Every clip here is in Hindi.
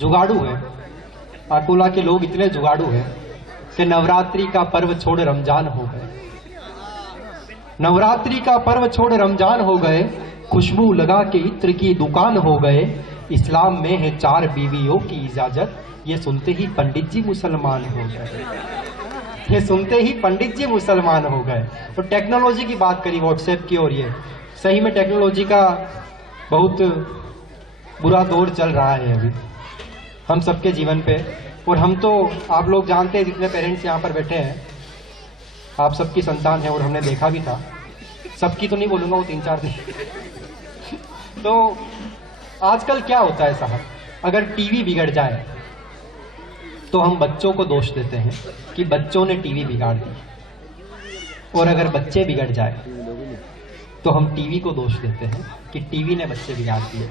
जुगाड़ू है। अकोला के लोग इतने जुगाड़ू हैं कि नवरात्रि का पर्व छोड़ रमजान हो गए। नवरात्रि का पर्व छोड़ रमजान हो गए, खुशबू लगा के इत्र की दुकान हो गए। इस्लाम में है 4 बीवियों की इजाजत, ये सुनते ही पंडित जी मुसलमान हो गए। ये सुनते ही पंडित जी मुसलमान हो गए। तो टेक्नोलॉजी की बात करी व्हाट्सएप की, और ये सही में टेक्नोलॉजी का बहुत बुरा दौर चल रहा है अभी हम सबके जीवन पे। और हम तो, आप लोग जानते हैं, जितने पेरेंट्स यहाँ पर बैठे हैं आप सबकी संतान है, और हमने देखा भी था। सबकी तो नहीं बोलूंगा, वो 3-4 दिन। तो आजकल क्या होता है साहब, अगर टीवी बिगड़ जाए तो हम बच्चों को दोष देते हैं कि बच्चों ने टीवी बिगाड़ दी, और अगर बच्चे बिगड़ जाए तो हम टीवी को दोष देते हैं कि टीवी ने बच्चे बिगाड़ दिए।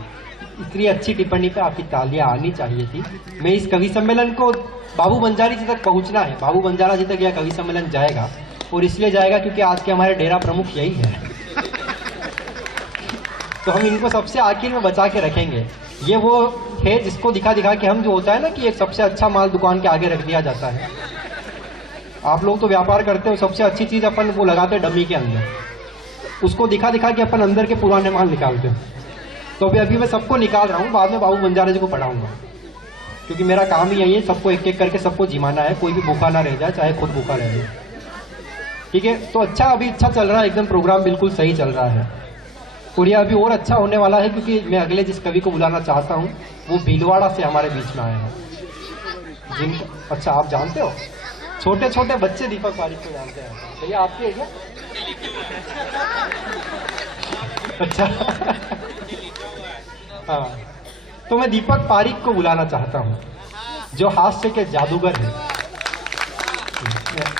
इतनी अच्छी टिप्पणी पे आपकी तालियां आनी चाहिए थी। मैं इस कवि सम्मेलन को बाबू बंजारी जी तक पहुंचना है, बाबू बंजारा जी तक यह कवि सम्मेलन जाएगा, और इसलिए जाएगा क्योंकि आज के हमारे डेरा प्रमुख यही है। तो हम इनको सबसे आखिर में बचा के रखेंगे। ये वो है जिसको दिखा दिखा के हम, जो होता है ना कि एक सबसे अच्छा माल दुकान के आगे रख दिया जाता है। आप लोग तो व्यापार करते हो, सबसे अच्छी चीज अपन वो लगाते हैं डमी के अंदर, उसको दिखा दिखा के अपन अंदर के पुराने माल निकालते हैं। तो अभी मैं सबको निकाल रहा हूँ, बाद में बाबू बंजारा जी को पढ़ाऊंगा, क्योंकि मेरा काम ही यही है, सबको एक एक करके सबको जिमाना है, कोई भी भूखा ना रह जाए, चाहे खुद भूखा रह जाए। ठीक है, तो अच्छा, अभी अच्छा चल रहा है, एकदम प्रोग्राम बिल्कुल सही चल रहा है, और यह अभी और अच्छा होने वाला है, क्योंकि मैं अगले जिस कवि को बुलाना चाहता हूँ वो भीलवाड़ा से हमारे बीच में आए हैं। जिनको, अच्छा आप जानते हो, छोटे छोटे बच्चे दीपक पारिक को जानते हैं। भैया आपके है क्या? अच्छा। हाँ, तो मैं दीपक पारिक को बुलाना चाहता हूँ, जो हास्य के जादूगर हैं।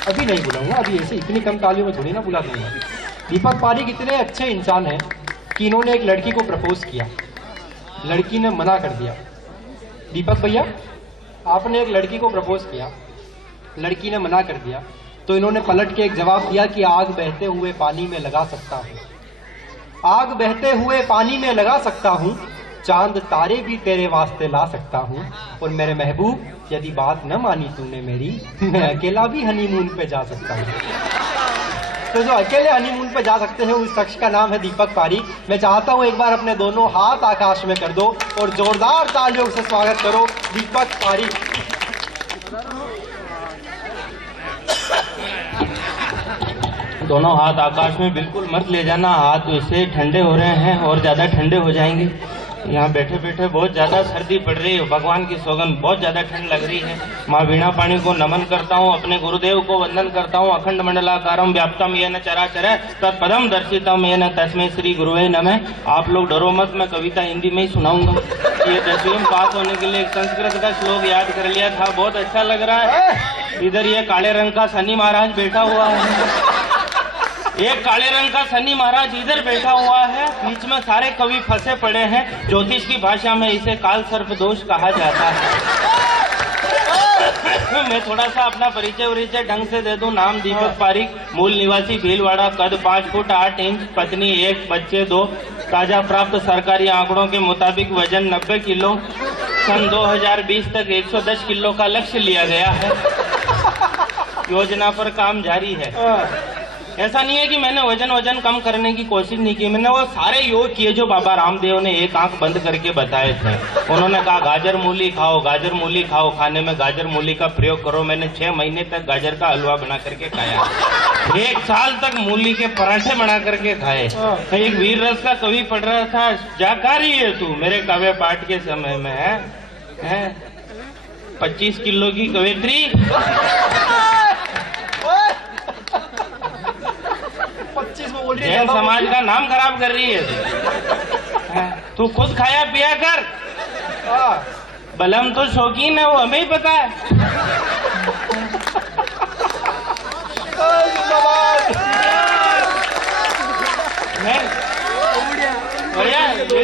अभी नहीं बुलाऊंगा, अभी ऐसे इतनी कम तालियों में थोड़ी ना बुला दूंगा। दीपक पारिक इतने अच्छे इंसान हैं कि इन्होंने एक लड़की को प्रपोज किया, लड़की ने मना कर दिया। दीपक भैया, आपने एक लड़की को प्रपोज किया, लड़की ने मना कर दिया, तो इन्होंने पलट के एक जवाब दिया कि आग बहते हुए पानी में लगा सकता हूँ, आग बहते हुए पानी में लगा सकता हूँ, चांद तारे भी तेरे वास्ते ला सकता हूँ, और मेरे महबूब यदि बात न मानी तूने मेरी, मैं अकेला भी हनीमून पे जा सकता हूँ। तो जो अकेले हनीमून पे जा सकते हैं उस शख्स का नाम है दीपक पारिक। मैं चाहता हूँ एक बार अपने दोनों हाथ आकाश में कर दो और जोरदार तालियों से स्वागत करो दीपक पारिक। दोनों हाथ आकाश में बिल्कुल मत ले जाना, हाथ वैसे ठंडे हो रहे हैं और ज्यादा ठंडे हो जाएंगे। यहाँ बैठे बैठे बहुत ज्यादा सर्दी पड़ रही है, भगवान की सौगंध बहुत ज्यादा ठंड लग रही है। माँ वीणा पाणी को नमन करता हूँ, अपने गुरुदेव को वंदन करता हूँ। अखंड मंडलाकारम व्याप्तम येन चराचर तत्पदम दर्शितम येन तस्मै श्री गुरुवे नमः। आप लोग डरो मत, मैं कविता हिंदी में ही सुनाऊंगा। ये 10वीं में पास होने के लिए एक संस्कृत का श्लोक याद कर लिया था, बहुत अच्छा लग रहा है। इधर ये काले रंग का शनि महाराज बैठा हुआ है, एक काले रंग का शनि महाराज इधर बैठा हुआ है, बीच में सारे कवि फंसे पड़े हैं। ज्योतिष की भाषा में इसे काल सर्प दोष कहा जाता है। मैं थोड़ा सा अपना परिचय ढंग से दे दूं। नाम दीपक पारिक, मूल निवासी भीलवाड़ा, कद 5 फुट 8 इंच, पत्नी 1, बच्चे 2। ताजा प्राप्त सरकारी आंकड़ों के मुताबिक वजन 90 किलो। सन 2020 तक 110 किलो का लक्ष्य लिया गया है। योजना पर काम जारी है। ऐसा नहीं है कि मैंने वजन कम करने की कोशिश नहीं की, मैंने वो सारे योग किए जो बाबा रामदेव ने एक आंख बंद करके बताए थे। उन्होंने कहा गाजर मूली खाओ, गाजर मूली खाओ, खाने में गाजर मूली का प्रयोग करो। मैंने 6 महीने तक गाजर का हलवा बना करके खाया, 1 साल तक मूली के पराठे बना करके खाए। एक वीर रस का कवि पढ़ रहा था, जाकारी है तू मेरे काव्य पाठ के समय में है 25 किलो की कवित्री, 25 में बोल रही जैन समाज का नाम खराब कर रही है। तू खुद खाया पिया कर, बलम तो शौकीन है, वो हमें ही पता है।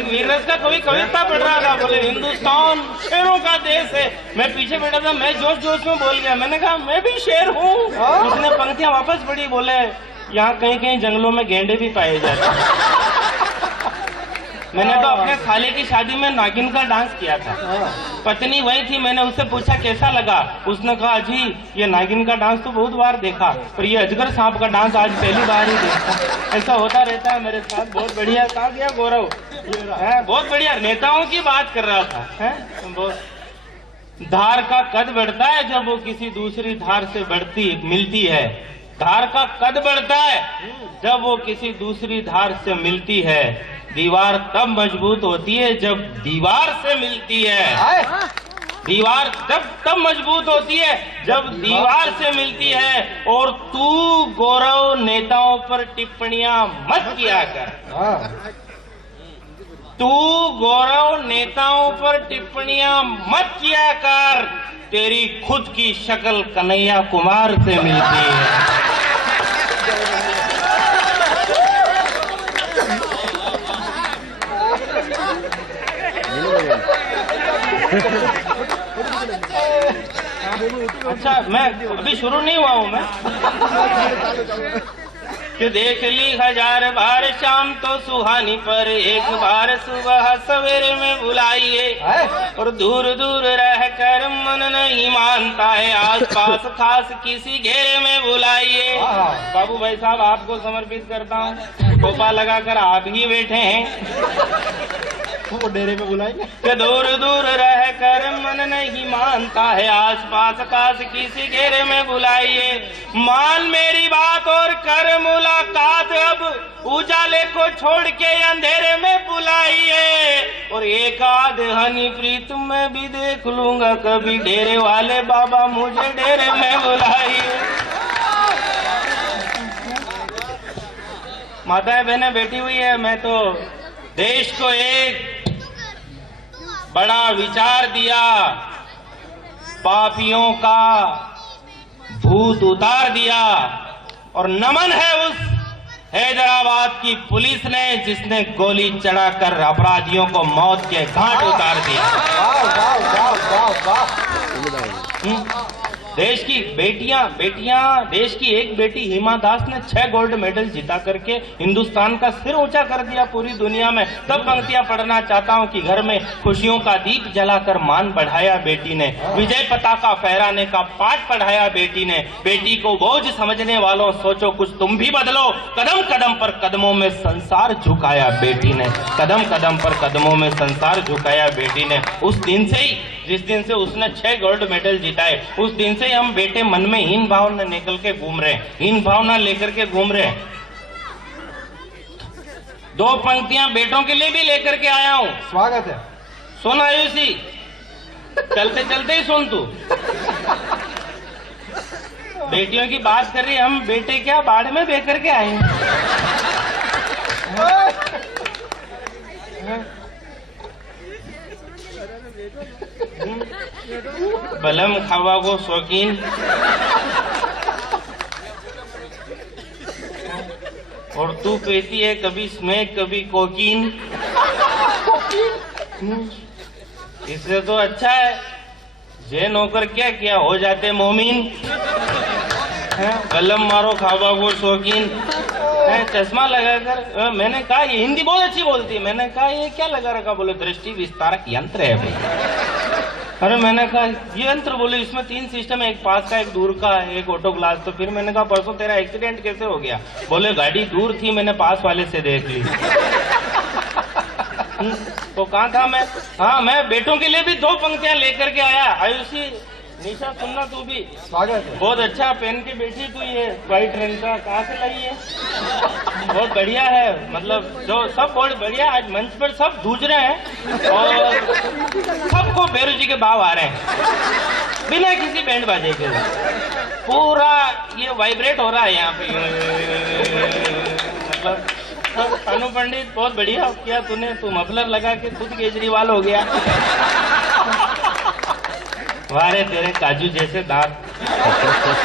वीररस का कोई कविता पढ़ रहा था, बोले हिंदुस्तान शेरों का देश है। मैं पीछे बैठा था, मैं जोश जोश में बोल गया, मैंने कहा मैं भी शेर हूँ। उसने पंक्तियां वापस पढ़ी, बोले यहाँ कहीं कहीं जंगलों में गेंडे भी पाए जाते हैं। मैंने तो अपने साले की शादी में नागिन का डांस किया था। पत्नी वही थी, मैंने उससे पूछा कैसा लगा, उसने कहा जी ये नागिन का डांस तो बहुत बार देखा, पर ये अजगर सांप का डांस आज पहली बार ही देखा। ऐसा होता रहता है मेरे साथ। बहुत बढ़िया। कहा गया गौरव? बहुत बढ़िया। नेताओं की बात कर रहा था। धार का कद बढ़ता है जब वो किसी दूसरी धार से मिलती है। धार का कद बढ़ता है जब वो किसी दूसरी धार से मिलती है। दीवार तब मजबूत होती है जब दीवार से मिलती है। दीवार तब मजबूत होती है जब दीवार से मिलती है। और तू गौरव नेताओं पर टिप्पणियां मत किया कर। तू गौरव नेताओं पर टिप्पणियां मत किया कर। तेरी खुद की शक्ल कन्हैया कुमार से मिलती है। अच्छा, मैं अभी शुरू नहीं हुआ हूँ मैं। कि देख ली 1000 बार शाम तो सुहानी, पर एक बार सुबह सवेरे में बुलाइए। और दूर दूर रह कर मन नहीं मानता है, आस पास खास किसी घेरे में बुलाइए। बाबू भाई साहब आपको समर्पित करता हूँ। टोपा लगाकर आप ही बैठे हैं, वो डेरे में बुलाएंगे। कि दूर दूर रह कर मन नहीं मानता है, आस पास खास किसी घेरे में बुलाइए। मान मेरी बात और कर मुलाकात, अब उजाले को छोड़ के अंधेरे में बुलाइए। और एक आध हनी प्रीत में भी देख लूंगा कभी, डेरे वाले बाबा मुझे डेरे में बुलाइए। माताएं बहनें बैठी हुई है। मैं तो देश को एक बड़ा विचार दिया, पापियों का भूत उतार दिया। और नमन है उस हैदराबाद की पुलिस ने जिसने गोली चढ़ाकर अपराधियों को मौत के घाट उतार दिया। देश की बेटियां देश की एक बेटी हिमा दास ने 6 गोल्ड मेडल जीता करके हिंदुस्तान का सिर ऊंचा कर दिया पूरी दुनिया में। तब पंक्तियां पढ़ना चाहता हूं कि घर में खुशियों का दीप जलाकर मान बढ़ाया बेटी ने, विजय पताका फहराने का पाठ पढ़ाया बेटी ने। बेटी को बोझ समझने वालों सोचो कुछ तुम भी बदलो, कदम कदम पर कदमों में संसार झुकाया बेटी ने। कदम कदम पर कदमों में संसार झुकाया बेटी ने। उस दिन से ही, जिस दिन से उसने 6 गोल्ड मेडल जीताए, उस दिन से हम बेटे मन में हीन भावना निकल के घूम रहे हैं, हीन भावना लेकर के घूम रहे हैं। 2 पंक्तियां बेटों के लिए भी लेकर के आया हूं। स्वागत है। सुन आयुषी, चलते चलते ही सुन तू। बेटियों की बात कर रही, हम बेटे क्या बाढ़ में बह करके आए हैं। बलम खावा को शौकीन, और तू कहती है कभी स्मैक कभी कोकीन। इससे तो अच्छा है जे नौकर क्या किया हो जाते मोमीन। बलम मारो खावा को शौकीन, चश्मा लगाकर। मैंने कहा ये हिंदी बहुत अच्छी बोलती है। मैंने कहा ये क्या लगा रखा? बोले दृष्टि विस्तारक यंत्र है भाई। अरे मैंने कहा ये यंत्र? बोले इसमें 3 सिस्टम है, एक पास का, एक दूर का, एक ऑटो ग्लास। तो फिर मैंने कहा परसों तेरा एक्सीडेंट कैसे हो गया? बोले गाड़ी दूर थी, मैंने पास वाले से देख ली। तो कहाँ था मैं? हाँ, मैं बेटों के लिए भी 2 पंक्तियां लेकर के आया। आयुषी, निशा सुनना तू भी। स्वागत है। बहुत अच्छा पहन के बैठी तू, ये व्हाइट रंग का कहाँ से लाई है? बहुत बढ़िया है, मतलब जो सब बहुत बढ़िया। आज मंच पर सब धूज रहे हैं और सबको भैरू जी के भाव आ रहे हैं बिना किसी बैंड बाजे के। पूरा ये वाइब्रेट हो रहा है यहाँ पे। मतलब तानू पंडित बहुत बढ़िया किया तूने, तू मफलर लगा के खुद केजरीवाल हो गया। वारे तेरे काजू जैसे दांत।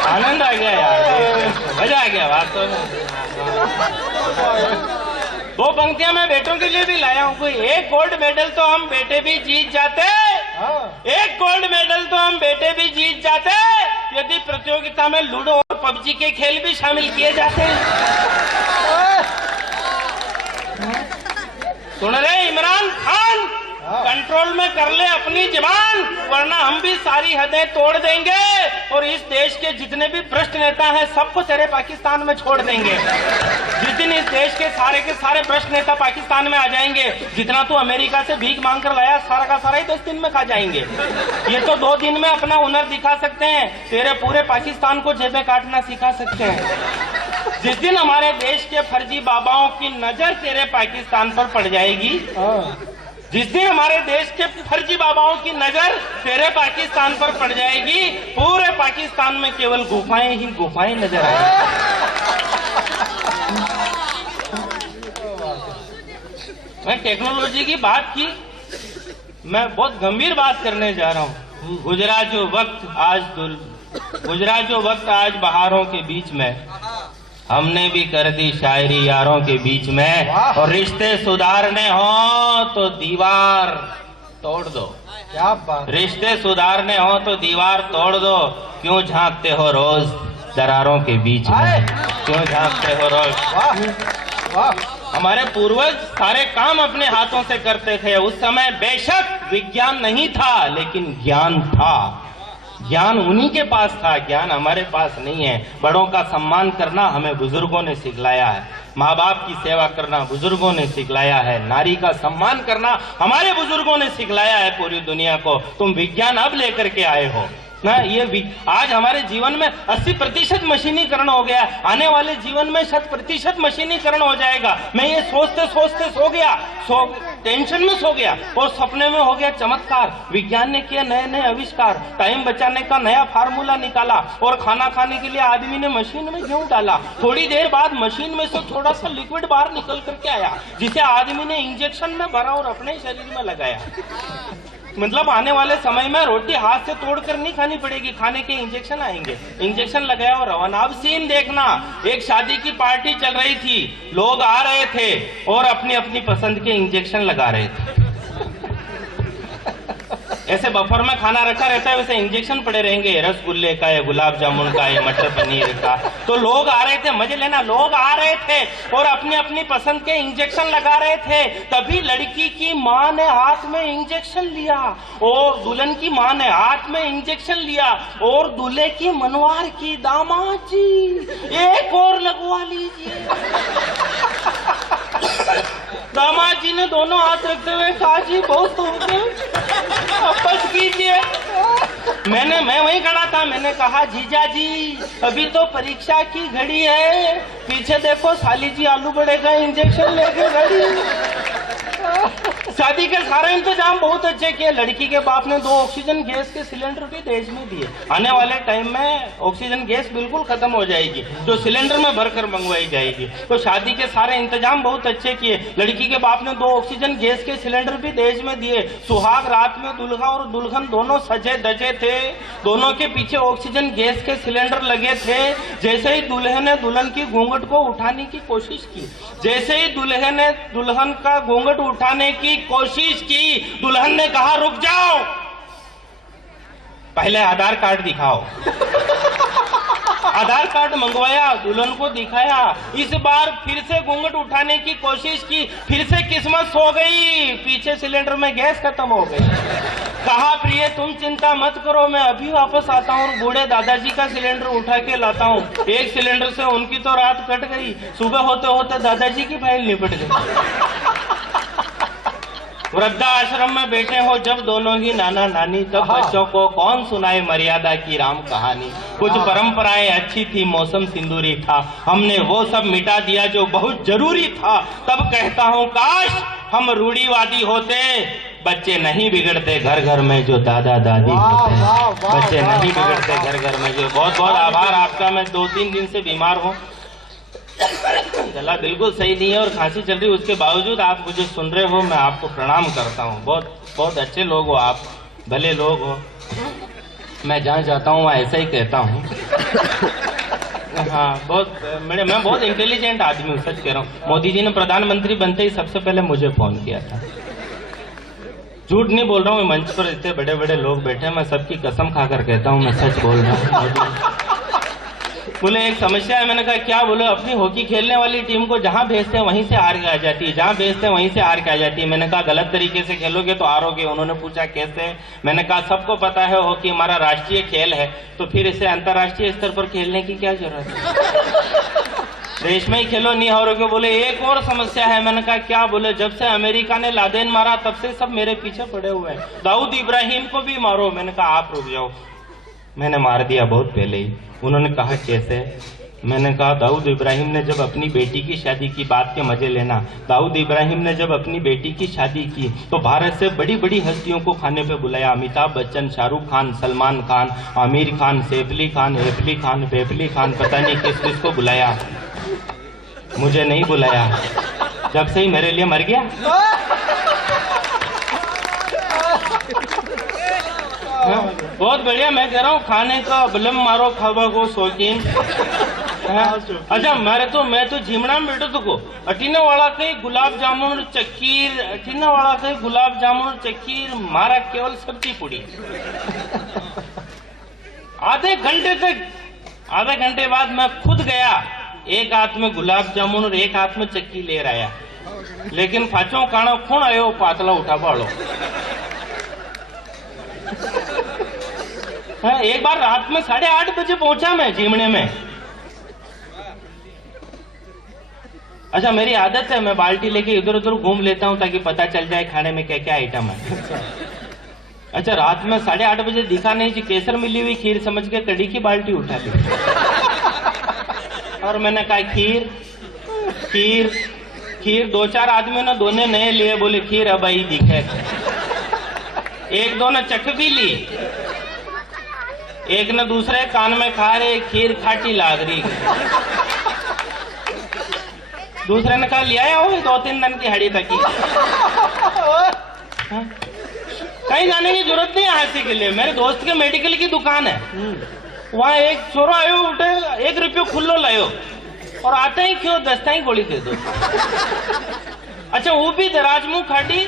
आनंद आ गया यार, मजा आ गया वास्तव में। 2 पंक्तियां मैं बेटों के लिए भी लाया हूँ। कोई 1 गोल्ड मेडल तो हम बेटे भी जीत जाते। 1 गोल्ड मेडल तो हम बेटे भी जीत जाते यदि प्रतियोगिता में लूडो और पबजी के खेल भी शामिल किए जाते। सुन रहे इमरान खान, कंट्रोल में कर ले अपनी जुबान, वरना हम भी सारी हदें तोड़ देंगे और इस देश के जितने भी भ्रष्ट नेता हैं सबको तेरे पाकिस्तान में छोड़ देंगे। जिस दिन इस देश के सारे भ्रष्ट नेता पाकिस्तान में आ जाएंगे, जितना तू अमेरिका से भीख मांग कर लाया सारा का सारा ही 10 दिन में खा जाएंगे। ये तो 2 दिन में अपना हुनर दिखा सकते हैं, तेरे पूरे पाकिस्तान को जेबें काटना सिखा सकते हैं। जिस दिन हमारे देश के फर्जी बाबाओं की नजर तेरे पाकिस्तान पर पड़ जाएगी, जिस दिन हमारे देश के फर्जी बाबाओं की नजर तेरे पाकिस्तान पर पड़ जाएगी, पूरे पाकिस्तान में केवल गुफाएं ही गुफाएं नजर आएंगी। मैं टेक्नोलॉजी की बात की, मैं बहुत गंभीर बात करने जा रहा हूँ। गुजरा जो वक्त आज बहारों के बीच में, हमने भी कर दी शायरी यारों के बीच में, और रिश्ते सुधारने हो तो दीवार तोड़ दो। क्या बात, रिश्ते सुधारने हो तो दीवार तोड़ दो, क्यों झांकते हो रोज दरारों के बीच में, क्यों झांकते हो रोज। वाह वाह। हमारे पूर्वज सारे काम अपने हाथों से करते थे। उस समय बेशक विज्ञान नहीं था, लेकिन ज्ञान था। ज्ञान उन्हीं के पास था, ज्ञान हमारे पास नहीं है। बड़ों का सम्मान करना हमें बुजुर्गों ने सिखलाया है, माँ बाप की सेवा करना बुजुर्गों ने सिखलाया है, नारी का सम्मान करना हमारे बुजुर्गों ने सिखलाया है पूरी दुनिया को। तुम विज्ञान अब लेकर के आए हो ना। ये आज हमारे जीवन में 80% मशीनीकरण हो गया, आने वाले जीवन में 100% मशीनीकरण हो जाएगा। मैं ये सोचते सोचते सो गया, टेंशन में सो गया, और सपने में हो गया चमत्कार। विज्ञान ने किया नए नए आविष्कार, टाइम बचाने का नया फार्मूला निकाला, और खाना खाने के लिए आदमी ने मशीन में गेहूं डाला। थोड़ी देर बाद मशीन में से थोड़ा सा लिक्विड बाहर निकल करके आया, जिसे आदमी ने इंजेक्शन में भरा और अपने शरीर में लगाया। मतलब आने वाले समय में रोटी हाथ से तोड़कर नहीं खानी पड़ेगी, खाने के इंजेक्शन आएंगे। इंजेक्शन लगाया और रवाना। अब सीन देखना, एक शादी की पार्टी चल रही थी, लोग आ रहे थे और अपनी अपनी पसंद के इंजेक्शन लगा रहे थे। ऐसे बफर में खाना रखा रहता है, वैसे इंजेक्शन पड़े रहेंगे, रसगुल्ले का या गुलाब जामुन का या मटर पनीर का। तो लोग आ रहे थे, मजे लेना, लोग आ रहे थे और अपनी अपनी पसंद के इंजेक्शन लगा रहे थे। तभी लड़की की माँ ने हाथ में इंजेक्शन लिया और दुल्हन की माँ ने हाथ में इंजेक्शन लिया, और दूल्हे की मनवार की, दामाद जी एक और लगवा लीजिए। दामाद जी ने दोनों हाथ रखते हुए कहा, जी बहुत हो गए, वापस कीजिए। मैं वहीं खड़ा था, मैंने कहा, जीजा जी अभी तो परीक्षा की घड़ी है, पीछे देखो साली जी आलू बड़े का इंजेक्शन लेके खड़ी। शादी के सारे इंतजाम बहुत अच्छे किए। लड़की के बाप ने 2 ऑक्सीजन गैस के सिलेंडर भी दहेज में दिए। आने वाले टाइम में ऑक्सीजन गैस बिल्कुल खत्म हो जाएगी, जो सिलेंडर में भरकर मंगवाई जाएगी। तो शादी के सारे इंतजाम बहुत अच्छे किए। लड़की के बाप ने 2 ऑक्सीजन गैस के सिलेंडर भी दहेज में दिए। सुहाग रात में दुल्हा और दुल्हन दोनों सजे धजे थे, दोनों के पीछे ऑक्सीजन गैस के सिलेंडर लगे थे। जैसे ही दूल्हे ने दुल्हन की घूंघट को उठाने की कोशिश की, जैसे ही दूल्हे ने दुल्हन का घूंघट उठाने की कोशिश की, दुल्हन ने कहा, रुक जाओ, पहले आधार कार्ड दिखाओ। आधार कार्ड मंगवाया, दुल्हन को दिखाया। इस बार फिर से घूंघट उठाने की कोशिश की, फिर से किस्मत सो गई, पीछे सिलेंडर में गैस खत्म हो गई। कहा, प्रिय तुम चिंता मत करो, मैं अभी वापस आता हूँ और बूढ़े दादाजी का सिलेंडर उठा के लाता हूँ। एक सिलेंडर से उनकी तो रात कट गई, सुबह होते होते दादाजी की फाइल निपट गई। वृद्धा आश्रम में बैठे हो जब दोनों ही नाना नानी, तब बच्चों को कौन सुनाए मर्यादा की राम कहानी। कुछ परंपराएं अच्छी थी, मौसम सिंदूरी था, हमने वो सब मिटा दिया जो बहुत जरूरी था। तब कहता हूँ, काश हम रूढ़िवादी होते, बच्चे नहीं बिगड़ते घर घर में जो दादा दादी होते, बच्चे नहीं बिगड़ते घर घर में जो। बहुत बहुत आभार आपका। मैं 2-3 दिन से बीमार हूँ, गला बिल्कुल सही नहीं है और खांसी चल रही, उसके बावजूद आप मुझे सुन रहे हो, मैं आपको प्रणाम करता हूँ। बहुत बहुत अच्छे लोग हो आप, भले लोग हो। मैं जहाँ जाता हूँ वहाँ ऐसा ही कहता हूँ। हाँ, मैं बहुत इंटेलिजेंट आदमी हूँ, सच कह रहा हूँ। मोदी जी ने प्रधानमंत्री बनते ही सबसे पहले मुझे फोन किया था। झूठ नहीं बोल रहा हूँ, मंच पर इतने बड़े बड़े लोग बैठे हैं, मैं सबकी कसम खाकर कहता हूँ, मैं सच बोल रहा हूँ। बोले एक समस्या है। मैंने कहा क्या? बोले अपनी हॉकी खेलने वाली टीम को जहां भेजते हैं वहीं से हार के आ जाती है, जहां भेजते हैं वहीं से हार के आ जाती है। मैंने कहा गलत तरीके से खेलोगे तो हारोगे। उन्होंने पूछा कैसे? मैंने कहा सबको पता है हॉकी हमारा राष्ट्रीय खेल है, तो फिर इसे अंतर्राष्ट्रीय स्तर पर खेलने की क्या जरूरत है? देश में ही खेलो, नहीं हारोगे। बोले एक और समस्या है। मैंने कहा क्या? बोले जब से अमेरिका ने लादेन मारा तब से सब मेरे पीछे पड़े हुए हैं, दाऊद इब्राहिम को भी मारो। मैंने कहा आप रुक जाओ, मैंने मार दिया बहुत पहले ही। उन्होंने कहा कैसे? मैंने कहा दाऊद इब्राहिम ने जब अपनी बेटी की शादी की, बात के मजे लेना, दाऊद इब्राहिम ने जब अपनी बेटी की शादी की तो भारत से बड़ी बड़ी हस्तियों को खाने पे बुलाया। अमिताभ बच्चन, शाहरुख खान, सलमान खान, आमिर खान, सैफ अली खान, एफली खान, वैफली खान, पता नहीं किस किस को बुलाया, मुझे नहीं बुलाया। जब से ही मेरे लिए मर गया। बहुत बढ़िया। मैं कह रहा हूँ खाने का बलम मारो, खावा को शौकीन। अच्छा मैं तो झिमड़ा में बैठो तो अटीना वाला कहीं गुलाब जामुन चक्कीर, अटीना वाला कहीं गुलाब जामुन चक्कीर, मारा केवल सब्जी पूड़ी। आधे घंटे बाद मैं खुद गया, एक हाथ में गुलाब जामुन और एक हाथ में चक्की ले आया, लेकिन फाचो काणो खूण आयो पातला उठा पाड़ो। एक बार रात में 8:30 बजे पहुंचा मैं झिमड़े में। अच्छा मेरी आदत है, मैं बाल्टी लेके इधर उधर घूम लेता हूं ताकि पता चल जाए खाने में क्या क्या आइटम है। अच्छा रात में 8:30 बजे दिखा नहीं जी, केसर मिली हुई खीर समझ के कड़ी की बाल्टी उठा दी। और मैंने कहा खीर खीर खीर। 2-4 आदमियों ने दोने नए लिए, बोले खीर अब आई दिखे। एक दो ने चख भी ली, एक ने दूसरे कान में खा रहे, खीर खाटी लाग रही। दूसरे ने कहा ले आया हो 2-3 दिन की हड़ी तक। कहीं जाने की जरूरत नहीं है हंसी के लिए। मेरे दोस्त के मेडिकल की दुकान है, वहाँ एक छोरा आयो उठे 1 रुपये खुल्लो लायो और आते ही क्यों 10 ही गोली दे दो। अच्छा वो भी दराज मुंह खाटी,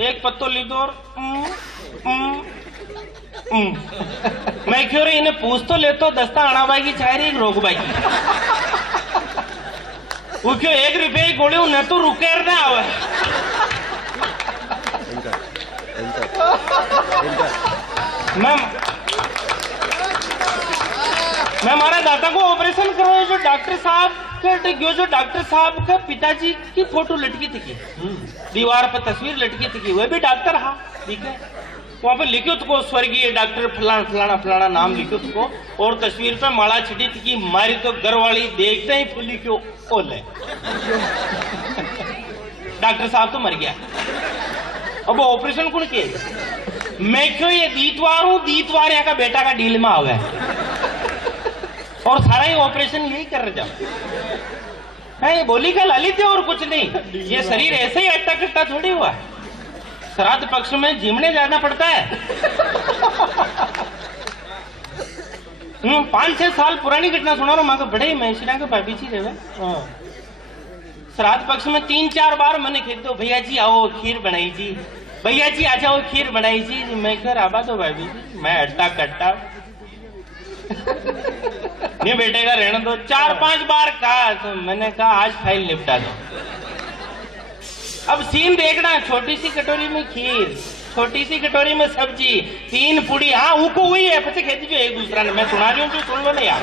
एक पत्तो ली दो और मैं क्यों रही इन्हें पूछ तो लेता, दस्ता आना बाई की चाह रही रोक बाई की। वो क्यों 1 रुपये की गोली उन्हें तो रुके ना आवे। मैं हमारे दादा को ऑपरेशन करवाया, जो डॉक्टर साहब का पिताजी की फोटो लटकी थी, दीवार पर तस्वीर लटकी थी, वह भी डॉक्टर हा ठीक है। वहां पर लिखो तो स्वर्गीय डॉक्टर फलाना फलाना फलाना नाम लिखो तो, और तस्वीर पे माला छिटी थी, मारी तो घर वाली देखते ही फुली क्यों ओले। डॉक्टर साहब तो मर गया। अब ऑपरेशन कौन किया? मैं क्यों ये दीतवार यहाँ का बेटा का डील में आ गया और सारा ही ऑपरेशन यही कर रहे जाओ। ये बोली का ललित है और कुछ नहीं। ये शरीर ऐसे ही अट्टा कट्टा थोड़ी हुआ। श्राद्ध पक्ष में झिमड़े जाना पड़ता है। 5-6 साल पुरानी घटना सुना रहा हूँ। माँ को बड़े मैशिरा के भाभी जी रहे। श्राद्ध पक्ष में 3-4 बार मैंने खेत दो, भैया जी आओ खीर बनाई जी, भैया जी आ जाओ खीर बनाई जी। मैं घर आबा दो भाभी जी, मैं अट्टा कट्टा नहीं बेटे का रहने दो। 4-5 बार कहा तो मैंने कहा आज फाइल निपटा दो। अब सीन देखना, छोटी सी कटोरी में खीर, छोटी सी कटोरी में सब्जी, 3 पूड़ी। हाँ उको हुई है पता खेती जो एक दूसरा ने, मैं सुना रही हूँ तो सुन लो ना यार।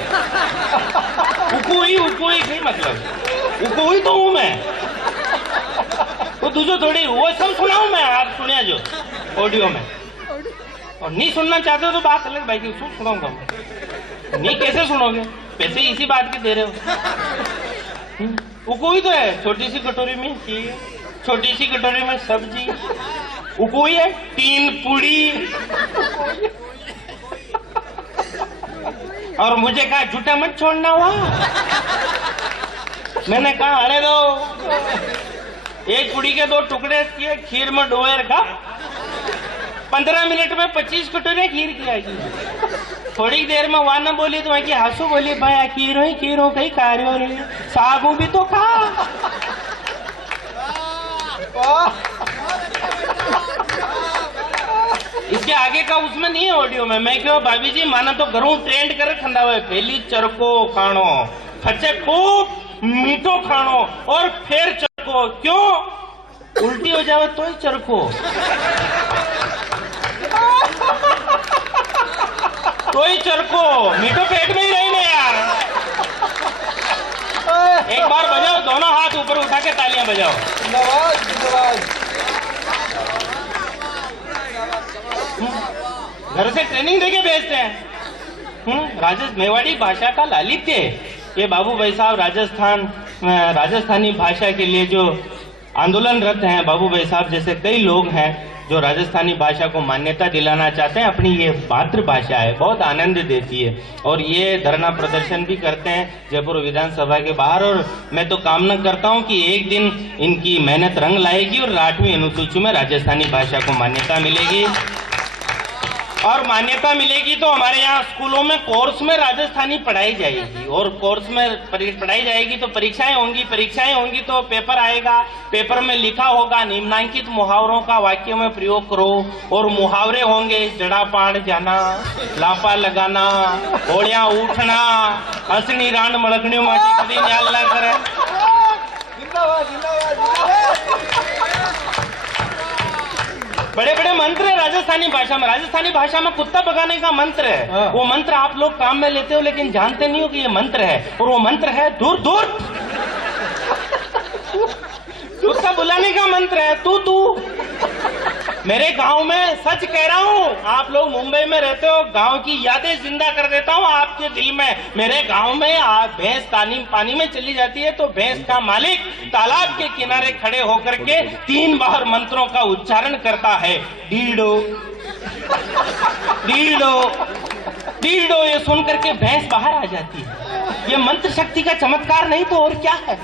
उको हुई नहीं मतलब उको हुई तो हूँ मैं, वो तुझे थोड़ी वो सब सुनाऊं मैं, आप सुनिया जो ऑडियो में। और नहीं सुनना चाहते हो तो बात अलग भाई की, सुनाऊंगा नहीं कैसे सुनोगे, पैसे इसी बात के दे रहे हो। वो कोई तो है छोटी सी कटोरी में खीर, छोटी सी कटोरी में सब्जी, वो कोई है 3 पूड़ी। और मुझे कहा झूठा मत छोड़ना हुआ। मैंने कहा अरे दो 1 पूड़ी के 2 टुकड़े किए, खीर में डोए रखा। 15 मिनट में 25 कटोरे खीर की आएगी। थोड़ी देर में वहां न बोली तो वहां की हासू बोली, भाई खीर हो कहीं कार्यो रही सागू भी तो खा। इसके आगे का उसमें नहीं है ऑडियो में। मैं क्यों भाभी जी माना तो घरों ट्रेंड कर खंडा हुआ है। पहली चरको खाणो, फचे खूब मीठो खाणो और फिर चरको। क्यों? उल्टी हो जावे तो ही चरको। तो ही चरको, मीठो पेट में ही रही ना यार। एक बार बजाओ, दोनों हाथ ऊपर उठा के तालियां बजाओ। जिंदाबाद जिंदाबाद। घर से ट्रेनिंग देके भेजते हैं। मेवाड़ी भाषा का लालित्य। ये बाबू भाई साहब राजस्थानी भाषा के लिए जो आंदोलनरत हैं, बाबू भाई साहब जैसे कई लोग हैं जो राजस्थानी भाषा को मान्यता दिलाना चाहते हैं। अपनी ये मातृभाषा है, बहुत आनंद देती है। और ये धरना प्रदर्शन भी करते हैं जयपुर विधानसभा के बाहर। और मैं तो कामना करता हूं कि एक दिन इनकी मेहनत रंग लाएगी और 8वीं अनुसूची में राजस्थानी भाषा को मान्यता मिलेगी। और मान्यता मिलेगी तो हमारे यहाँ स्कूलों में कोर्स में राजस्थानी पढ़ाई जाएगी। और कोर्स में पढ़ाई जाएगी तो परीक्षाएं होंगी तो पेपर आएगा। पेपर में लिखा होगा निम्नांकित मुहावरों का वाक्यों में प्रयोग करो। और मुहावरे होंगे जड़ा पाड़ जाना, लापा लगाना, होड़िया उठना, हंसनी रांड मड़कनियों माटी कभी न्याल ना करे। बड़े बड़े मंत्र है राजस्थानी भाषा में। राजस्थानी भाषा में कुत्ता भगाने का मंत्र है। वो मंत्र आप लोग काम में लेते हो लेकिन जानते नहीं हो कि ये मंत्र है। और वो मंत्र है दूर दूर। कुत्ता बुलाने का मंत्र है तू तू। मेरे गांव में सच कह रहा हूँ, आप लोग मुंबई में रहते हो, गांव की यादें जिंदा कर देता हूँ आपके दिल में। मेरे गांव में भैंस पानी में चली जाती है तो भैंस का मालिक तालाब के किनारे खड़े होकर के 3 बार मंत्रों का उच्चारण करता है। Dido Dido Dido. ये सुन करके भैंस बाहर आ जाती है। ये मंत्र शक्ति का चमत्कार नहीं तो और क्या है।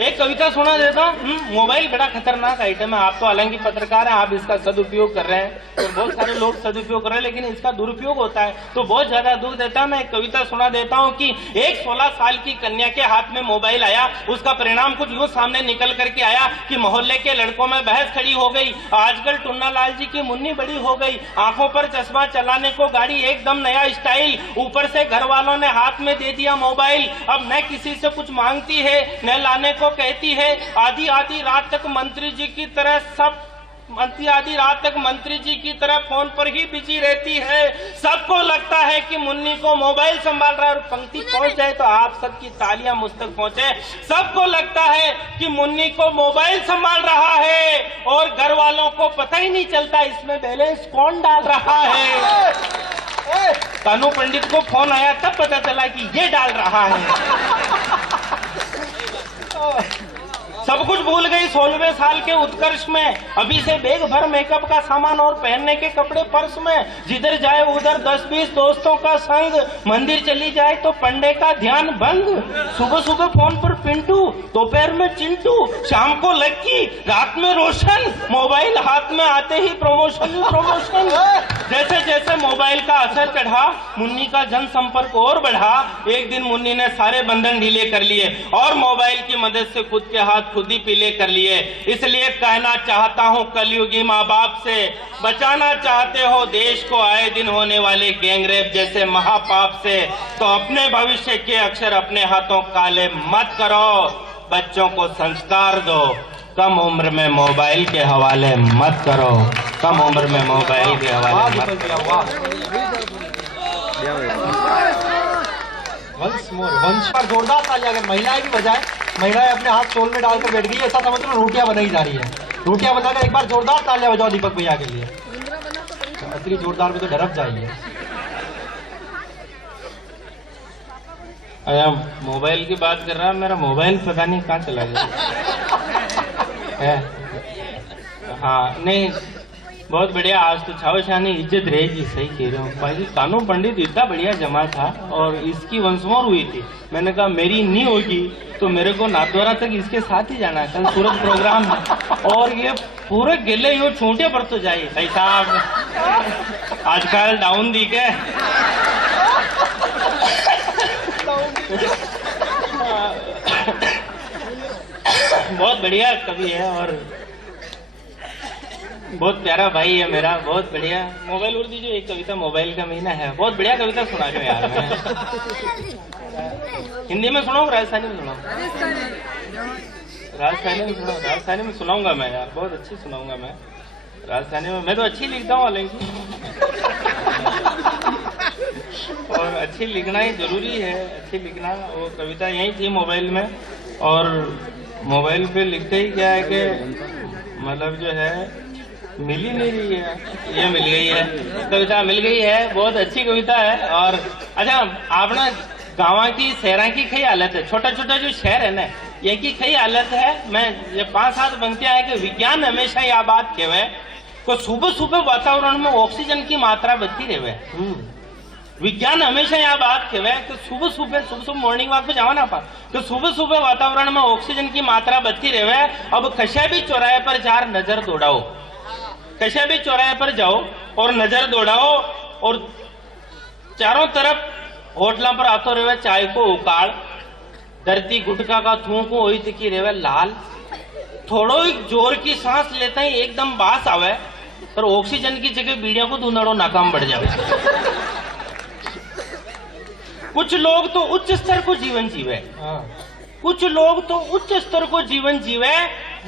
एक कविता सुना देता हूँ। मोबाइल बड़ा खतरनाक आइटम है। आप तो हालांकि पत्रकार हैं, आप इसका सदुपयोग कर रहे हैं और बहुत सारे लोग सदुपयोग कर रहे हैं, लेकिन इसका दुरुपयोग होता है तो बहुत ज्यादा दुख देता है। मैं एक कविता सुना देता हूँ कि एक 16 साल की कन्या के हाथ में मोबाइल आया। उसका परिणाम कुछ यूं सामने निकल करके आया कि मोहल्ले के लड़कों में बहस खड़ी हो गई। आजकल टुन्ना लाल जी की मुन्नी बड़ी हो गई, आंखों पर चश्मा, चलाने को गाड़ी एकदम नया स्टाइल। ऊपर से घर वालों ने हाथ में दे दिया मोबाइल। अब न किसी से कुछ मांगती है न लाने को कहती है। आधी आधी रात तक मंत्री जी की तरह फोन पर ही बिजी रहती है। सबको लगता है कि मुन्नी को मोबाइल संभाल रहा है। और पंक्ति पहुंच जाए तो आप सबकी तालियां मुझ तक पहुंचे। सबको लगता है कि मुन्नी को मोबाइल संभाल रहा है और घर वालों को पता ही नहीं चलता इसमें बैलेंस कौन डाल रहा है। कानू पंडित को फोन आया तब पता चला कि ये डाल रहा है। सब कुछ भूल गई 16वें साल के उत्कर्ष में। अभी से बैग भर मेकअप का सामान और पहनने के कपड़े पर्स में। जिधर जाए उधर 10-20 दोस्तों का संग। मंदिर चली जाए तो पंडे का ध्यान भंग। सुबह सुबह फोन पर पिंटू, दोपहर में चिंटू, शाम को लक्की, रात में रोशन। मोबाइल हाथ में आते ही प्रमोशन ही प्रमोशन। जैसे जैसे मोबाइल का असर चढ़ा मुन्नी का जनसंपर्क और बढ़ा। एक दिन मुन्नी ने सारे बंधन ढीले कर लिए और मोबाइल की मदद से खुद के हाथ खुद ही पीले कर लिए। इसलिए कहना चाहता हूँ कलयुगी माँ बाप से, बचाना चाहते हो देश को आए दिन होने वाले गैंगरेप जैसे महापाप से, तो अपने भविष्य के अक्षर अपने हाथों काले मत करो। बच्चों को संस्कार दो, कम उम्र में मोबाइल के हवाले मत करो। कम उम्र में मोबाइल के हवाले मत करो। जोरदार तालियां। अगर महिलाएं भी बजाएं, महिलाएं अपने हाथ चोल में डालकर बैठ गई, ऐसा समझ लो रोटियां बनाई जा रही है। रोटियां बनाकर एक बार जोरदार तालियां बजाओ दीपक भैया के लिए। इतनी जोरदार में तो ढरक जाइए। मोबाइल की बात कर रहा, मेरा मोबाइल पता नहीं कहाँ चला गया। हाँ नहीं, बहुत बढ़िया। आज तो छावशानी इज्जत रहेगी। सही कह रहा हूँ भाई। कानू पंडित इतना बढ़िया जमा था और इसकी वंशमोर हुई थी। मैंने कहा मेरी नहीं होगी तो मेरे को नाथद्वारा तक इसके साथ ही जाना है। कल सूरत प्रोग्राम है और ये पूरे गिले यो छूटे पर तो जाइए भाई साहब। आजकल डाउन दी के बहुत बढ़िया कवि है। और बहुत प्यारा भाई है मेरा, बहुत बढ़िया। मोबाइल और दीजिए, एक कविता मोबाइल का महीना है, बहुत बढ़िया कविता सुना दो यार। मैं हिंदी में सुनाऊँ, राजस्थानी में सुनाऊँ? राजस्थानी में सुनाऊँ, राजस्थानी में सुनाऊंगा मैं यार, बहुत अच्छी सुनाऊंगा मैं राजस्थानी में। मैं तो अच्छी लिखता हूँ हालांकि, और अच्छी लिखना ही जरूरी है, अच्छी लिखना। वो कविता यही थी मोबाइल में, और मोबाइल पे लिखते ही क्या है कि मतलब जो है मिल ही नहीं रही है, ये मिल गई है, कविता मिल गई है, बहुत अच्छी कविता है। और अच्छा, आप ना गाँव की शहर की कई हालत है, छोटा छोटा जो शहर है ना, ये की कई हालत है। मैं ये 5-7 पंक्तियां है कि विज्ञान हमेशा यह बात कहवे को सुबह सुबह वातावरण में ऑक्सीजन की मात्रा बढ़ती रहे। विज्ञान हमेशा यह बात कहवे कि सुबह सुबह मॉर्निंग वॉक पे जाओ ना आप, तो सुबह सुबह वातावरण में ऑक्सीजन की मात्रा बढ़ती रहे। अब कशा भी चौराहे पर जार नजर दौड़ाओ, कशा भी चौराहे पर जाओ और नजर दौड़ाओ, और चारों तरफ होटलों पर आतो रहे चाय को उकाड़, धरती गुटका का थूको वही तिकी रहे लाल, थोड़ो ही जोर की सांस लेते ही एकदम बास आवे, पर ऑक्सीजन की जगह बीड़ियों को धुंधड़ो नाकाम बढ़ जावे। कुछ लोग तो उच्च स्तर को जीवन जीवे, कुछ लोग तो उच्च स्तर को जीवन जीवे,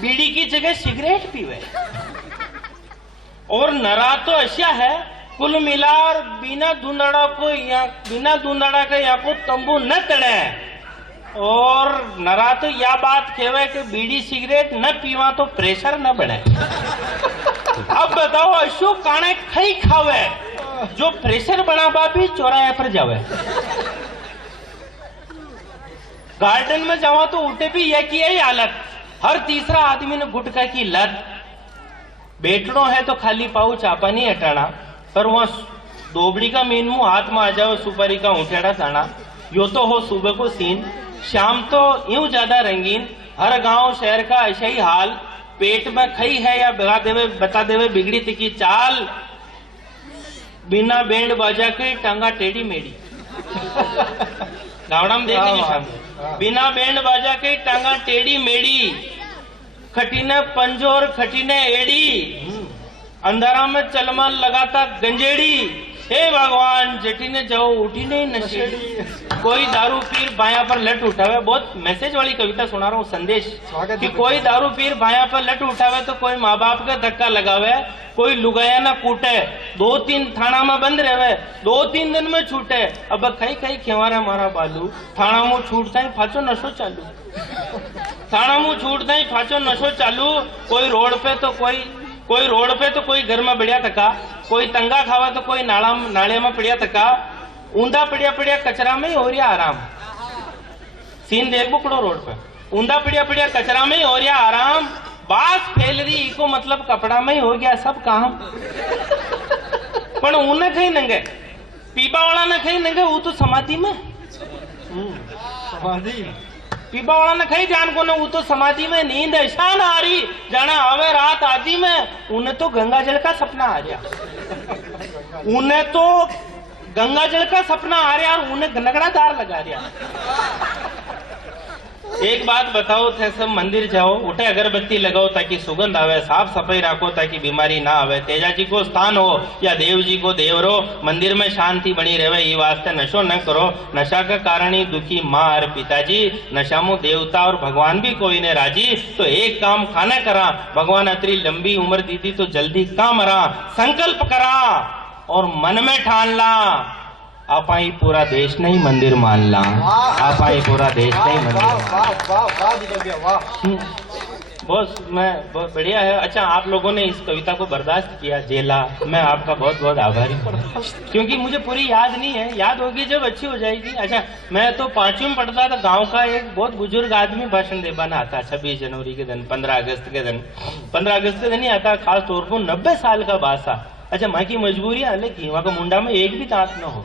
बीड़ी की जगह सिगरेट पीवे। और नरा तो ऐसा है कुल मिलार बिना धुंधड़ा के या को तंबू न तड़े। और नरा तो यह बात कहवे कि बीड़ी सिगरेट न पीवा तो प्रेशर न बढ़े। अब बताओ अशोक काने खई खावे जो प्रेशर बनावा भी चौराहे पर जावे। गार्डन में जावा तो उठे भी यह की यही हालत, हर तीसरा आदमी ने गुटखा की लत। बैठनो है तो खाली पाउच आपा नहीं हटाना, पर वहां दोबड़ी का मीन मुंह हाथ में आ जाओ सुपारी का ऊंटेड़ा ताना। यो तो हो सुबह को सीन, शाम तो यूं ज्यादा रंगीन, हर गांव शहर का ऐसा ही हाल। पेट में खई है या बता देवे बिगड़ी तिकी चाल, बिना बैंड बाजा के टांगा टेढ़ी मेढ़ी। गावड़ा में देख लीजिए शाम को, बिना बैंड बाजा के टांगा टेढ़ी मेढ़ी, खटीने पंजोर खटीने एड़ी, अंधारा में चलमल लगाता गंजेड़ी। हे भगवान जटी ने जाओ उठी नहीं नशेड़ी, कोई दारू पीर बाया पर लट उठावे। बहुत मैसेज वाली कविता सुना रहा हूँ, संदेश कि कोई दारू पीर बाया पर लट उठावे तो कोई माँ बाप का धक्का लगावे, कोई लुगाया ना कूटे, 2-3 थाना में बंद रहे, 2-3 दिन में छूटे। अब कई कई खेवारे मारा बालू, थाना मुंह छूटता ही फाचो नशो चालू, थाना मुंह छूटता ही फाचो नशो चालू। कोई रोड पे तो कोई घर में बढ़िया थका, कोई तंगा खावा तो कोई नाले में पड़िया थका, ऊंधा पड़िया कचरा में ही हो रहा आराम। सीन देख बुकड़ो रोड पे, ऊंधा पड़िया कचरा में ही हो रहा आराम। बास फैल रही इको मतलब कपड़ा में ही हो गया सब काम। पर उन्हें कहीं नंगे, पीपा वाला ने कहीं नंगे, वो तो समाधि में, समाधि पीपा वाला ने कहीं ध्यान को ना, वो तो समाधि में। नींद ऐसा ना आ रही जाना आवे रात आदि में, उन्हें तो गंगा जल का सपना आ रहा, उन्हें तो गंगा जल का सपना आ रहा और उन्हें गनगड़ा दार लगा रहा। एक बात बताओ थे सब मंदिर जाओ, उठे अगरबत्ती लगाओ ताकि सुगंध आवे, साफ सफाई रखो ताकि बीमारी ना आवे, तेजा जी को स्थान हो या देव जी को देव रो, मंदिर में शांति बनी रहे ये वास्ते नशो न करो। नशा का कारण ही दुखी माँ और पिताजी, नशा में देवता और भगवान भी कोई ने राजी। तो एक काम खाना करा, भगवान अतरी लंबी उम्र दीदी तो जल्दी काम मरा। संकल्प करा और मन में ठान ला, आपा ही पूरा देश नहीं मंदिर मान ला, आपा ही पूरा देश नहीं मंदिर बहुत बढ़िया है। अच्छा, आप लोगों ने इस कविता को बर्दाश्त किया, जेला, मैं आपका बहुत बहुत आभारी हूँ, क्योंकि मुझे पूरी याद नहीं है, याद होगी जब अच्छी हो जाएगी। अच्छा, मैं तो 5वीं में पढ़ता था, गांव का एक बहुत बुजुर्ग आदमी भाषण दे बना आता 26 जनवरी के दिन, 15 अगस्त के दिन, 15 अगस्त के दिन ही आता, खास तौर पर 90 साल का बासा। अच्छा, वहां की मजबूरी है लेकिन वहां का मुंडा में एक भी दांत न हो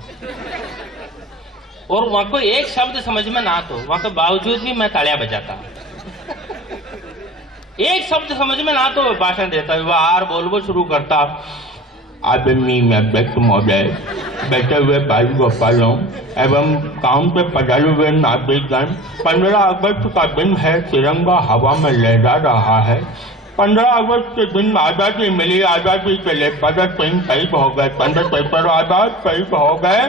और वहां को एक शब्द समझ में ना तो, वहां के बावजूद भी मैं तालियां बजाता, एक शब्द समझ में ना तो भाषण देता, व्यवहार बोलबो शुरू करता। आदमी में व्यक्त महोदय, बैठे हुए भाई गोपालों एवं काम पे पधारे हुए नागरिकगण, 15 अगस्त का दिन है, तिरंगा हवा में लहरा रहा है। 15 अगस्त के दिन आजादी मिली, आजादी के लिए भगत सिंह शहीद हो गए, चंद्रशेखर आजाद शहीद हो गए,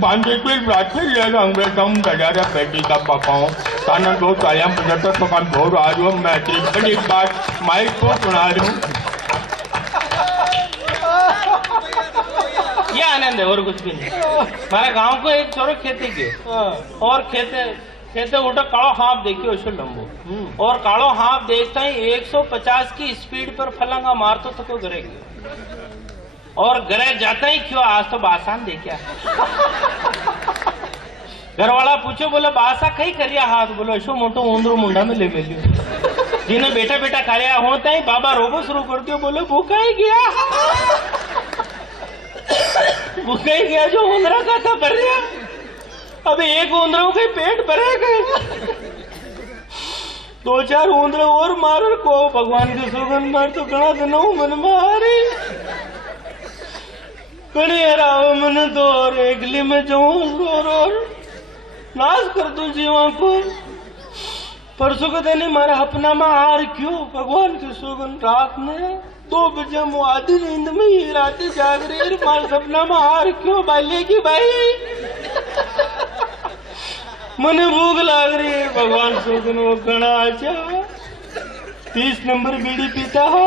बांधीपुर राष्ट्रीय ले अंग्रेजों दरिया बेटी का पकाऊं ताना दो साया 75 का भोर आज मैं बड़ी बात माइक को सुना रही हूँ। ये आनंद है और कुछ भी नहीं। हमारे गांव को एक छोरो खेती के और खेते उठा कालो हाफ देखियो उसको लंबो और कालो हाफ देखता ही 150 की स्पीड पर फलंगा मारतो तो को घरे गयो और घरे जाता ही क्यों आज तो बासान देखा। घर वाला पूछो बोले बासा कहीं करिया हाथ बोलो ऐसो मोटो ऊंदरो मुंडा में ले लियो जिन्हें बेटा बेटा खाया होता ही बाबा रोबो शुरू कर दियो बोले भूखा ही गया भूखा ही गया जो ऊंदरा का भर गया अबे एक ऊंदरों के पेट भरे गए 2-4 ऊंदरे और मार को भगवान के सुगंध मार तो गणा दिनों मन मारी कड़ी हराओ मन तो और एकली में जाऊं और नाश कर दूं जीवा को परसों को देने मारा अपना में हार क्यों भगवान के सुगंध रात में 2 बजे मुआदी नींद में ही रात जाग रही मार सपना में हार क्यों बाल्य की भाई मने भूख लाग रही है भगवान सुगन वो गणा आचा 30 नंबर बीड़ी पीता हो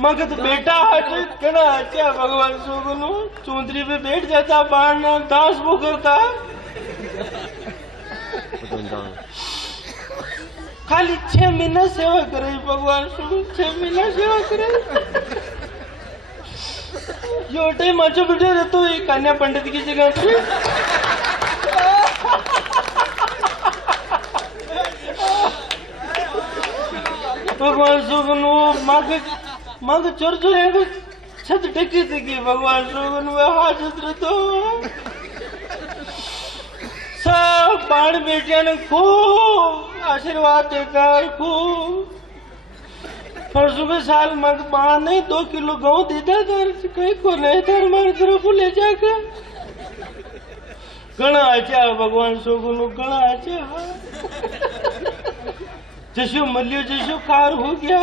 मगध बेटा हट गणा आचा भगवान सुगन चौधरी पे बैठ जाता बाण दास वो करता खाली 6 महीना सेवा करे भगवान सुगन 6 महीना सेवा करे योटे मचो बैठे रहते एक कन्या पंडित की जगह पे भगवान सुगन मग चोर चोर छत टेकी थी भगवान सुगन वो हाजत रहते सब बाण बेटिया ने खूब आशीर्वाद देकर खूब परसों के साल मग बाण नहीं 2 किलो गेहूं देता था कहीं को नहीं था हमारे तरफ ले जाकर गणा आचा भगवान सुगन गणा आचा जसो मल्यो जसो कार हो गया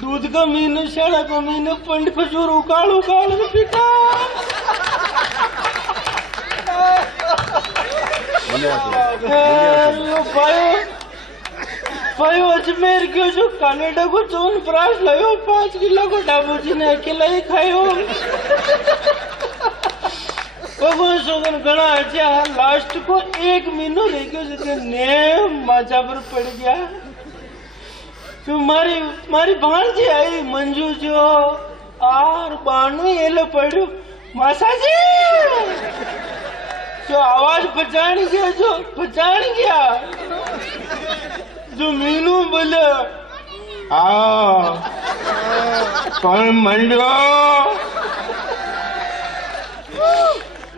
दूध का महीने शाड़ा का महीने पंड खजूर उकाल उकाल पीता भाई अजमेर के जो कनाडा को चौन प्रास लायो 5 किलो को डाबूजी ने अकेला ही खायो भगवान सुगन गणा अच्छा लास्ट को 1 महीनो रह गयो जितने ने माचा पर पड़ गया तो मारी भांजी आई मंजू जो आर बाणू ये लो पड़ो मासा जी जो आवाज पहचान गया जो मीनू बोले कौन मंडो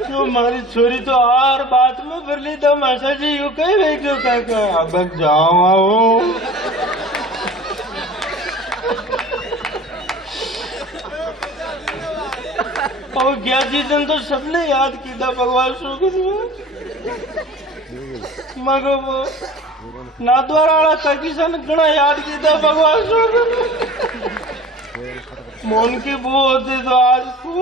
जो हमारी छोरी तो हर बात में भर ली था मासा जी यू कहीं वे क्यों काका अब जाओ आओ और 11 दिन तो सबने याद की था भगवान सुगन मगर वो नाद्वारा वाला किसान गणा याद की था भगवान सुगन मोन की बू होती तो आज को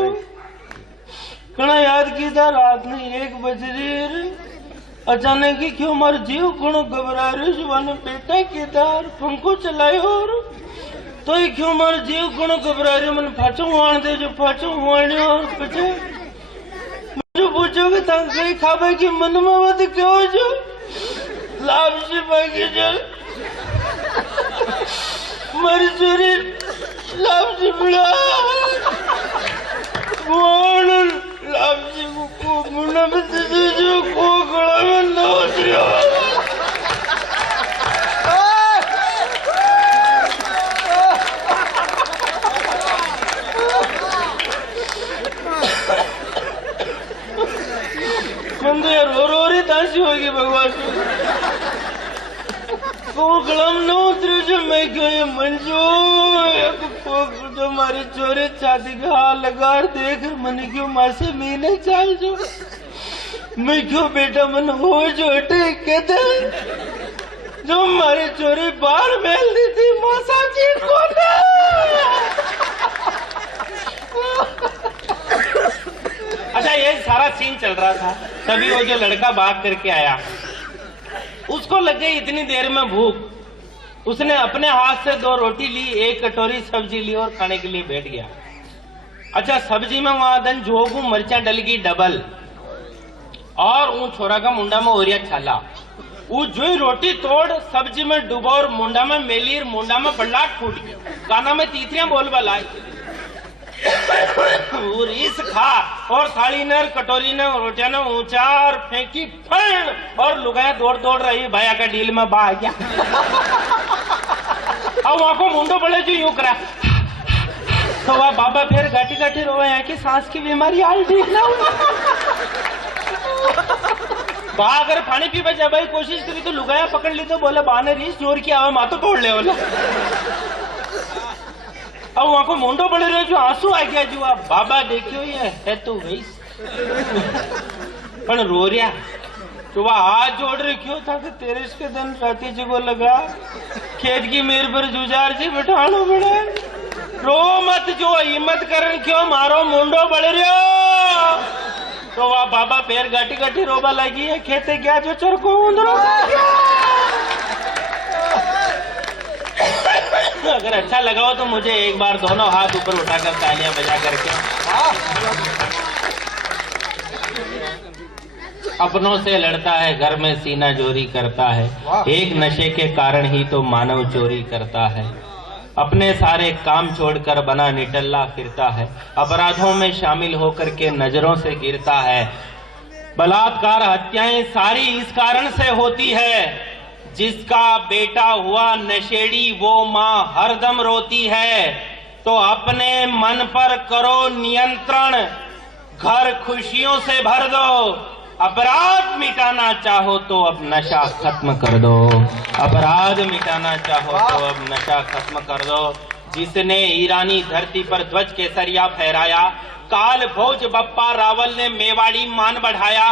गणा याद की था रात में 1 बजे अचानक ही क्यों हमारे जीव घणो घबरा रहे सुबह बेटा के दार पंखो चलायो और तो ही क्यों हमारे जीव घणो घबरा रहे मन फाचो हुआण दे जो फाचो हुआण्यो और पछे मुझे पूछो कि तंग कहीं खाबे की मन में मत क्यों जो लाभ से बाकी चल मरी चोरी लाभ से मिला लाभ से को मुन्ना में जो को गला में न हो दिया मंदिर रो रही ताशी होगी भगवान पोगलम न उतरे जो मैं क्यों ये मंजू जो मारी चोरी छाती का हाल लगा देख मन क्यों माँ से मीने चाल जो मैं क्यों बेटा मन हो जो कहते जो मारी चोरी बाहर मेल दी थी मासा जी को ना। अच्छा ये सारा सीन चल रहा था तभी वो जो लड़का भाग करके आया उसको लग गई इतनी देर में भूख उसने अपने हाथ से 2 रोटी ली 1 कटोरी सब्जी ली और खाने के लिए बैठ गया। अच्छा सब्जी में वहां दन जोगू मरचा डल गई डबल और वो छोरा का मुंडा में ओरिया छाला वो जो ही रोटी तोड़ सब्जी में डूबा और मुंडा में मेलीर मुंडा में बल्लाट फूट गई काना में तीतरियां बोल बलाई इस खा और थाली ने कटोरी ने रोटिया ने ऊंचा और फेंकी फण और लुगाया दौड़ दौड़ रही भैया का डील में बा गया। अब वहां को मुंडो बड़े जो यूं करा तो वह बाबा फिर गाटी गाटी रोवे है कि सांस की बीमारी हाल ठीक ना हुई बा अगर पानी पी बचा भाई कोशिश करी तो लुगाया पकड़ ली तो बोले बा ने रीस जोर की आवे मातो तोड़ ले बोला। अब वहां को मुंडो बड़े रहे जो आंसू आ गया जो आप बाबा देखियो ये है तो वही पण रो रहा तो वह हाथ जोड़ रखियो था कि तेरे इसके दिन राती जी को लगा खेत की मेर पर जुजार जी बिठानो बड़े रो मत जो हिम्मत करन क्यों मारो मुंडो बड़े रहो तो वह बाबा पैर गाटी गाटी रोबा लगी है खेते क्या जो चरको उंदरो अगर अच्छा लगा हो तो मुझे एक बार दोनों हाथ ऊपर उठाकर तालियां बजा करके अपनों से लड़ता है घर में सीना जोरी करता है एक नशे के कारण ही तो मानव चोरी करता है अपने सारे काम छोड़कर बना निटल्ला फिरता है अपराधों में शामिल होकर के नजरों से गिरता है बलात्कार हत्याएं सारी इस कारण से होती है जिसका बेटा हुआ नशेड़ी वो माँ हरदम रोती है तो अपने मन पर करो नियंत्रण घर खुशियों से भर दो अपराध मिटाना चाहो तो अब नशा खत्म कर दो अपराध मिटाना चाहो तो अब नशा खत्म कर दो जिसने ईरानी धरती पर ध्वज केसरिया फहराया काल भोज बप्पा रावल ने मेवाड़ी मान बढ़ाया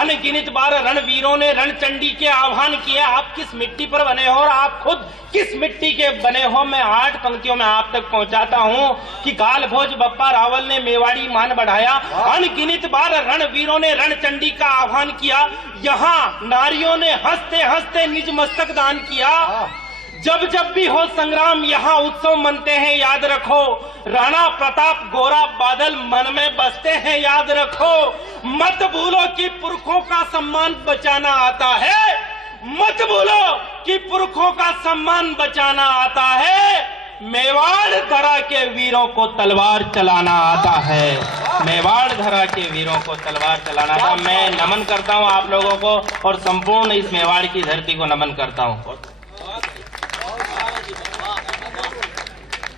अनगिनत बार रणवीरों ने रणचंडी के आह्वान किया आप किस मिट्टी पर बने हो और आप खुद किस मिट्टी के बने हो मैं 8 पंक्तियों में आप तक पहुंचाता हूं कि काल भोज बप्पा रावल ने मेवाड़ी मान बढ़ाया अनगिनत बार रणवीरों ने रणचंडी का आह्वान किया यहाँ नारियों ने हंसते हंसते निज मस्तक दान किया जब जब भी हो संग्राम यहाँ उत्सव मनते हैं याद रखो राणा प्रताप गोरा बादल मन में बसते हैं याद रखो मत भूलो कि पुरखों का सम्मान बचाना आता है मत भूलो कि पुरखों का सम्मान बचाना आता है मेवाड़ धरा के वीरों को तलवार चलाना आता है मेवाड़ धरा के वीरों को तलवार चलाना था मैं नमन करता हूँ आप लोगों को और संपूर्ण इस मेवाड़ की धरती को नमन करता हूँ।